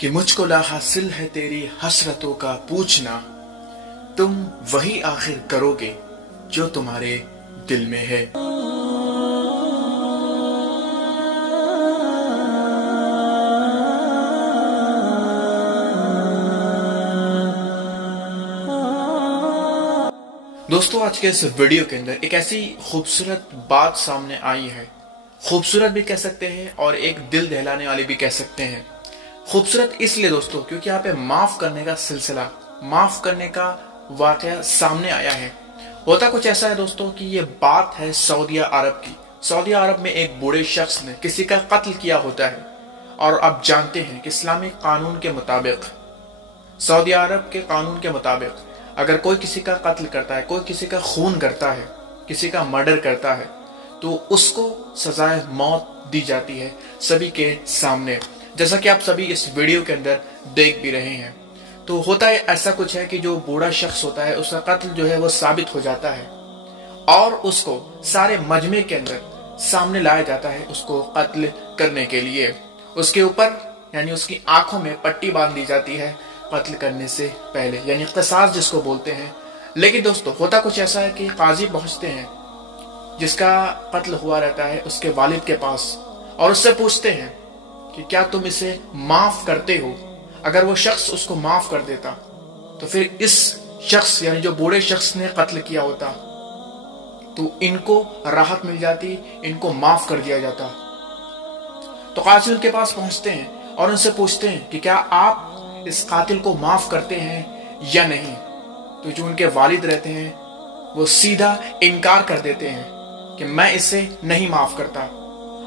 कि मुझको ला हासिल है तेरी हसरतों का पूछना, तुम वही आखिर करोगे जो तुम्हारे दिल में है। दोस्तों, आज के इस वीडियो के अंदर एक ऐसी खूबसूरत बात सामने आई है। खूबसूरत भी कह सकते हैं और एक दिल दहलाने वाली भी कह सकते हैं। खूबसूरत इसलिए दोस्तों क्योंकि यहाँ पे माफ करने का सिलसिला, माफ करने का वाकया सामने आया है। होता कुछ ऐसा है दोस्तों कि ये बात है सऊदी अरब की। सऊदी अरब में एक बूढ़े शख्स ने किसी का कत्ल किया होता है और आप जानते हैं कि इस्लामिक कानून के मुताबिक, सऊदी अरब के कानून के मुताबिक अगर कोई किसी का कत्ल करता है, कोई किसी का खून करता है, किसी का मर्डर करता है, तो उसको सजाए मौत दी जाती है सभी के सामने, जैसा कि आप सभी इस वीडियो के अंदर देख भी रहे हैं। तो होता है ऐसा कुछ है कि जो बूढ़ा शख्स होता है उसका कत्ल जो है वो साबित हो जाता है और उसको सारे मजमे के अंदर सामने लाया जाता है उसको कत्ल करने के लिए। उसके ऊपर यानी उसकी आंखों में पट्टी बांध दी जाती है कत्ल करने से पहले, यानी क़िसास जिसको बोलते हैं। लेकिन दोस्तों होता कुछ ऐसा है कि काजी पहुंचते हैं जिसका कत्ल हुआ रहता है उसके वालिद के पास और उससे पूछते हैं कि क्या तुम इसे माफ करते हो। अगर वो शख्स उसको माफ कर देता तो फिर इस शख्स यानी जो बूढ़े शख्स ने कत्ल किया होता तो इनको राहत मिल जाती, इनको माफ कर दिया जाता। तो काजी उनके पास पहुंचते हैं और उनसे पूछते हैं कि क्या आप इस कातिल को माफ करते हैं या नहीं। तो जो उनके वालिद रहते हैं वो सीधा इनकार कर देते हैं कि मैं इसे नहीं माफ करता।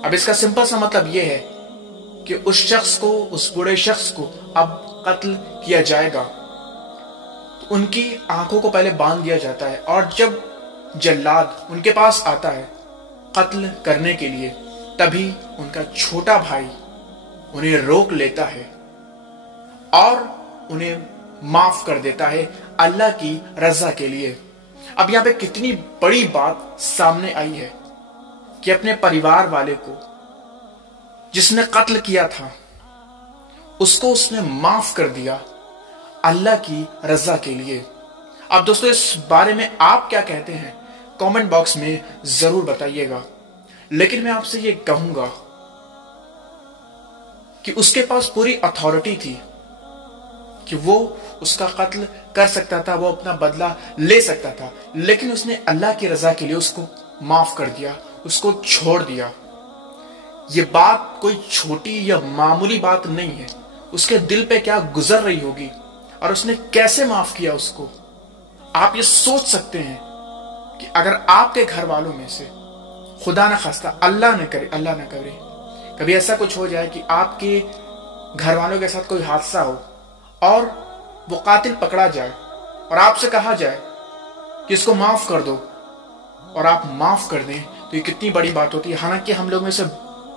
अब इसका सिंपल सा मतलब ये है कि उस शख्स को, उस बूढ़े शख्स को अब कत्ल किया जाएगा। तो उनकी आंखों को पहले बांध दिया जाता है और जब जल्लाद उनके पास आता है कत्ल करने के लिए, तभी उनका छोटा भाई उन्हें रोक लेता है और उन्हें माफ कर देता है अल्लाह की रजा के लिए। अब यहाँ पे कितनी बड़ी बात सामने आई है कि अपने परिवार वाले को जिसने कत्ल किया था उसको उसने माफ कर दिया अल्लाह की रजा के लिए। अब दोस्तों इस बारे में आप क्या कहते हैं कमेंट बॉक्स में जरूर बताइएगा। लेकिन मैं आपसे ये कहूंगा कि उसके पास पूरी अथॉरिटी थी कि वो उसका कत्ल कर सकता था, वो अपना बदला ले सकता था, लेकिन उसने अल्लाह की रजा के लिए उसको माफ कर दिया, उसको छोड़ दिया। ये बात कोई छोटी या मामूली बात नहीं है। उसके दिल पे क्या गुजर रही होगी और उसने कैसे माफ किया उसको। आप ये सोच सकते हैं कि अगर आपके घर वालों में से खुदा ना खास्ता, अल्लाह न करे, अल्लाह न करे, कभी ऐसा कुछ हो जाए कि आपके घर वालों के साथ कोई हादसा हो और वो कातिल पकड़ा जाए और आपसे कहा जाए कि इसको माफ कर दो और आप माफ कर दें, तो ये कितनी बड़ी बात होती है। हालांकि हम लोग में से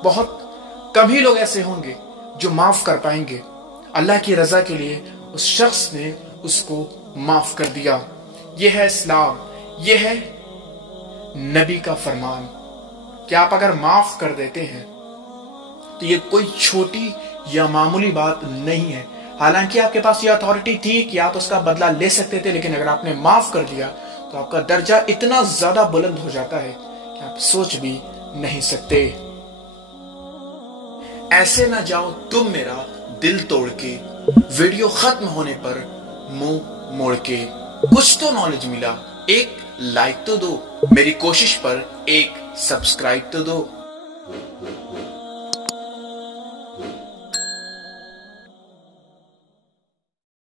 बहुत कम ही लोग ऐसे होंगे जो माफ कर पाएंगे। अल्लाह की रजा के लिए उस शख्स ने उसको माफ कर दिया। यह है इस्लाम, यह है नबी का फरमान कि आप अगर माफ कर देते हैं तो ये कोई छोटी या मामूली बात नहीं है। हालांकि आपके पास ये अथॉरिटी थी कि आप उसका बदला ले सकते थे, लेकिन अगर आपने माफ कर दिया तो आपका दर्जा इतना ज्यादा बुलंद हो जाता है कि आप सोच भी नहीं सकते। ऐसे ना जाओ तुम मेरा दिल तोड़ के, वीडियो खत्म होने पर मुंह मोड़ के। कुछ तो नॉलेज मिला, एक लाइक तो दो, मेरी कोशिश पर एक सब्सक्राइब तो दो।